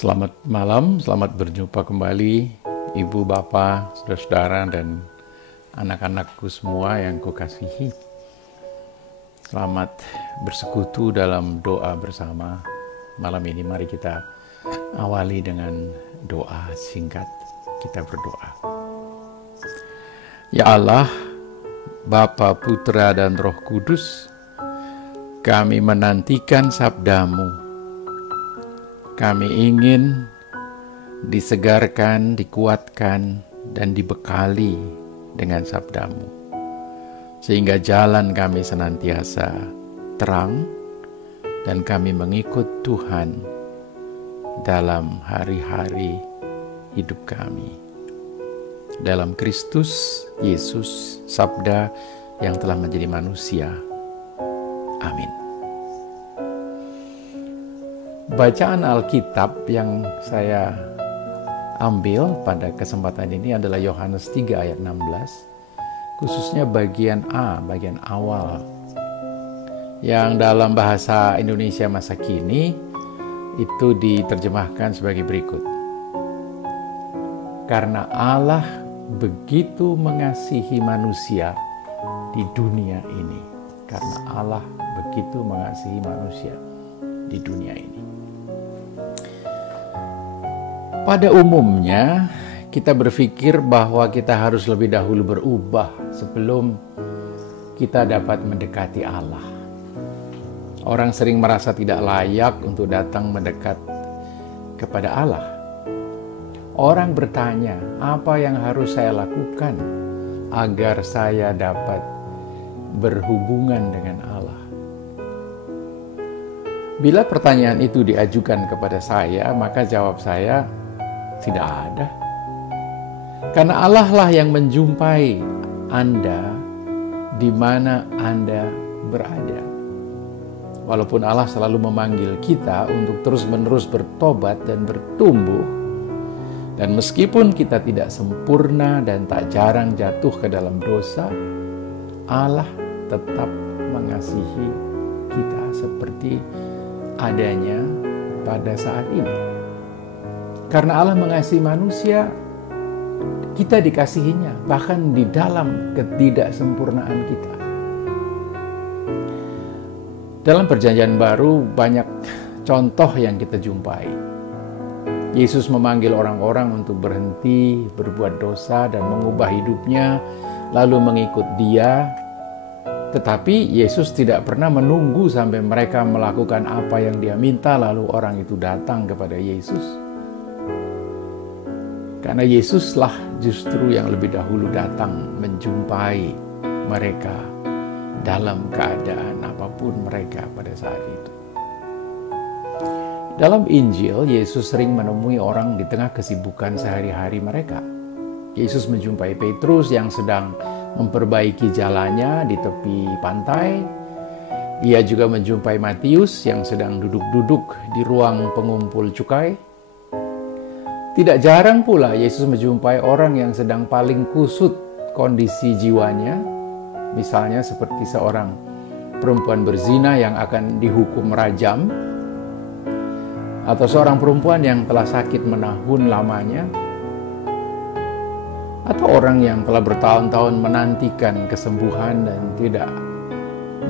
Selamat malam, selamat berjumpa kembali Ibu, Bapak, Saudara-saudara, dan anak-anakku semua yang kukasihi. Selamat bersekutu dalam doa bersama. Malam ini mari kita awali dengan doa singkat. Kita berdoa. Ya Allah, Bapa, Putra, dan Roh Kudus, kami menantikan sabda-Mu. Kami ingin disegarkan, dikuatkan, dan dibekali dengan sabda-Mu. Sehingga jalan kami senantiasa terang, dan kami mengikut Tuhan dalam hari-hari hidup kami. Dalam Kristus Yesus, sabda yang telah menjadi manusia. Amin. Bacaan Alkitab yang saya ambil pada kesempatan ini adalah Yohanes 3 ayat 16, khususnya bagian A, bagian awal, yang dalam bahasa Indonesia masa kini itu diterjemahkan sebagai berikut. Karena Allah begitu mengasihi manusia di dunia ini. Karena Allah begitu mengasihi manusia di dunia ini. Pada umumnya, kita berpikir bahwa kita harus lebih dahulu berubah sebelum kita dapat mendekati Allah. Orang sering merasa tidak layak untuk datang mendekat kepada Allah. Orang bertanya, apa yang harus saya lakukan agar saya dapat berhubungan dengan Allah? Bila pertanyaan itu diajukan kepada saya, maka jawab saya, tidak ada. Karena Allah lah yang menjumpai Anda di mana Anda berada. Walaupun Allah selalu memanggil kita untuk terus-menerus bertobat dan bertumbuh, dan meskipun kita tidak sempurna dan tak jarang jatuh ke dalam dosa, Allah tetap mengasihi kita seperti adanya pada saat ini. Karena Allah mengasihi manusia, kita dikasihinya, bahkan di dalam ketidaksempurnaan kita. Dalam Perjanjian Baru banyak contoh yang kita jumpai. Yesus memanggil orang-orang untuk berhenti berbuat dosa dan mengubah hidupnya, lalu mengikut Dia. Tetapi Yesus tidak pernah menunggu sampai mereka melakukan apa yang Dia minta, lalu orang itu datang kepada Yesus. Karena Yesuslah justru yang lebih dahulu datang menjumpai mereka dalam keadaan apapun mereka pada saat itu. Dalam Injil, Yesus sering menemui orang di tengah kesibukan sehari-hari mereka. Yesus menjumpai Petrus yang sedang memperbaiki jalannya di tepi pantai. Ia juga menjumpai Matius yang sedang duduk-duduk di ruang pengumpul cukai. Tidak jarang pula Yesus menjumpai orang yang sedang paling kusut kondisi jiwanya, misalnya seperti seorang perempuan berzina yang akan dihukum rajam, atau seorang perempuan yang telah sakit menahun lamanya, atau orang yang telah bertahun-tahun menantikan kesembuhan dan tidak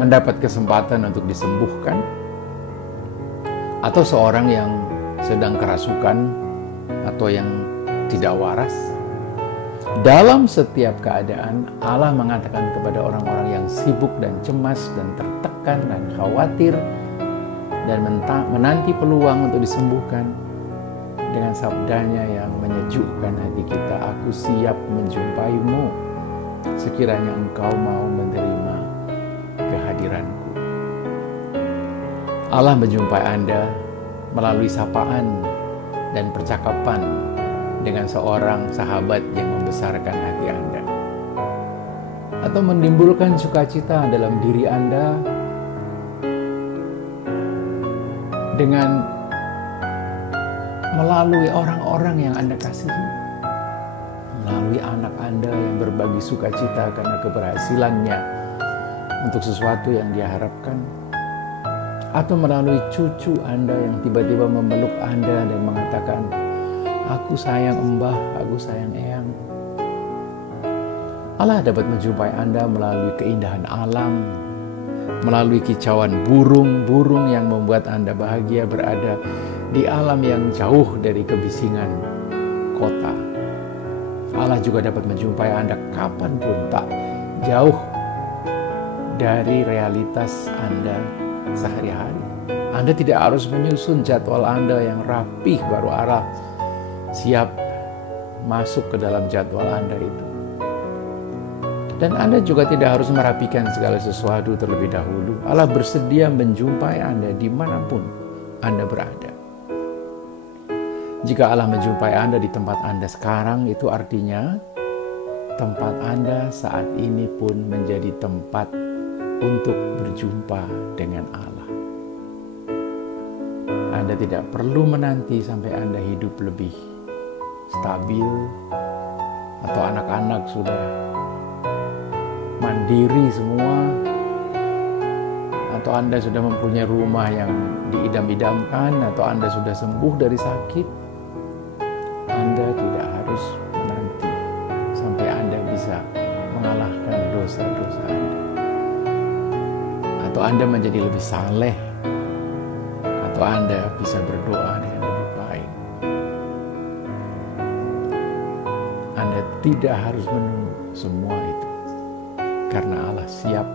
mendapat kesempatan untuk disembuhkan, atau seorang yang sedang kerasukan atau yang tidak waras. Dalam setiap keadaan, Allah mengatakan kepada orang-orang yang sibuk dan cemas dan tertekan dan khawatir dan menanti peluang untuk disembuhkan, dengan sabdanya yang menyejukkan hati kita, aku siap menjumpaimu sekiranya engkau mau menerima kehadiranku. Allah menjumpai Anda melalui sapaan dan percakapan dengan seorang sahabat yang membesarkan hati Anda, atau menimbulkan sukacita dalam diri Anda dengan melalui orang-orang yang Anda kasihi, melalui anak Anda yang berbagi sukacita karena keberhasilannya untuk sesuatu yang dia harapkan, atau melalui cucu Anda yang tiba-tiba memeluk Anda dan mengatakan, "Aku sayang Mbah, aku sayang Eyang." Allah dapat menjumpai Anda melalui keindahan alam, melalui kicauan burung-burung yang membuat Anda bahagia berada di alam yang jauh dari kebisingan kota. Allah juga dapat menjumpai Anda kapanpun, tak jauh dari realitas Anda sehari-hari. Anda tidak harus menyusun jadwal Anda yang rapih baru Allah siap masuk ke dalam jadwal Anda itu. Dan Anda juga tidak harus merapikan segala sesuatu terlebih dahulu. Allah bersedia menjumpai Anda dimanapun Anda berada. Jika Allah menjumpai Anda di tempat Anda sekarang, itu artinya tempat Anda saat ini pun menjadi tempat untuk berjumpa dengan Allah. Anda tidak perlu menanti sampai Anda hidup lebih stabil, atau anak-anak sudah mandiri semua, atau Anda sudah mempunyai rumah yang diidam-idamkan, atau Anda sudah sembuh dari sakit. Anda tidak harus menanti sampai Anda bisa mengalahkan dosa-dosa Anda, atau Anda menjadi lebih saleh, atau Anda bisa berdoa dengan lebih baik. Anda tidak harus menunggu semua itu, karena Allah siap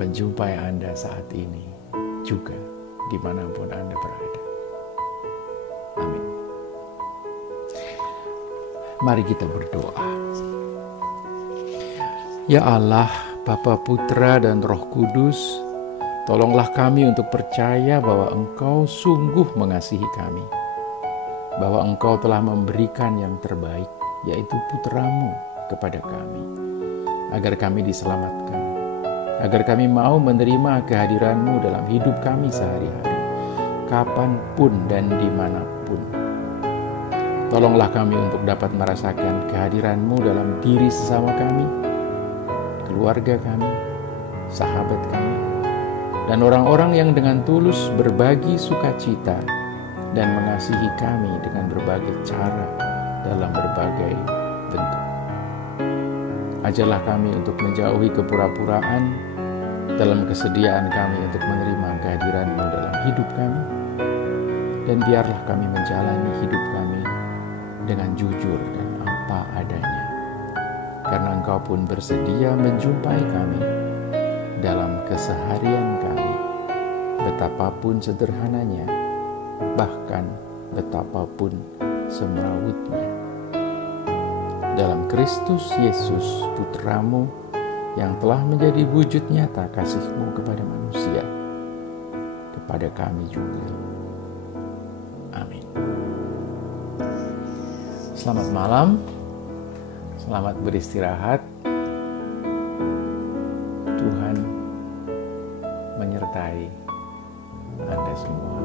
menjumpai Anda saat ini juga dimanapun Anda berada. Amin. Mari kita berdoa. Ya Allah, Bapa, Putra, dan Roh Kudus, tolonglah kami untuk percaya bahwa Engkau sungguh mengasihi kami, bahwa Engkau telah memberikan yang terbaik, yaitu Putra-Mu kepada kami, agar kami diselamatkan, agar kami mau menerima kehadiran-Mu dalam hidup kami sehari-hari, kapanpun dan dimanapun. Tolonglah kami untuk dapat merasakan kehadiran-Mu dalam diri sesama kami, keluarga kami, sahabat kami, dan orang-orang yang dengan tulus berbagi sukacita dan mengasihi kami dengan berbagai cara dalam berbagai bentuk. Ajarlah kami untuk menjauhi kepura-puraan dalam kesediaan kami untuk menerima kehadiran-Mu dalam hidup kami, dan biarlah kami menjalani hidup kami dengan jujur dan apa adanya, karena Engkau pun bersedia menjumpai kami dalam keseharian kami, betapapun sederhananya, bahkan betapapun semrawutnya. Dalam Kristus Yesus, Putra-Mu, yang telah menjadi wujud nyata kasih-Mu kepada manusia, kepada kami juga. Amin. Selamat malam, selamat beristirahat. Tuhan menyertai Anda semua.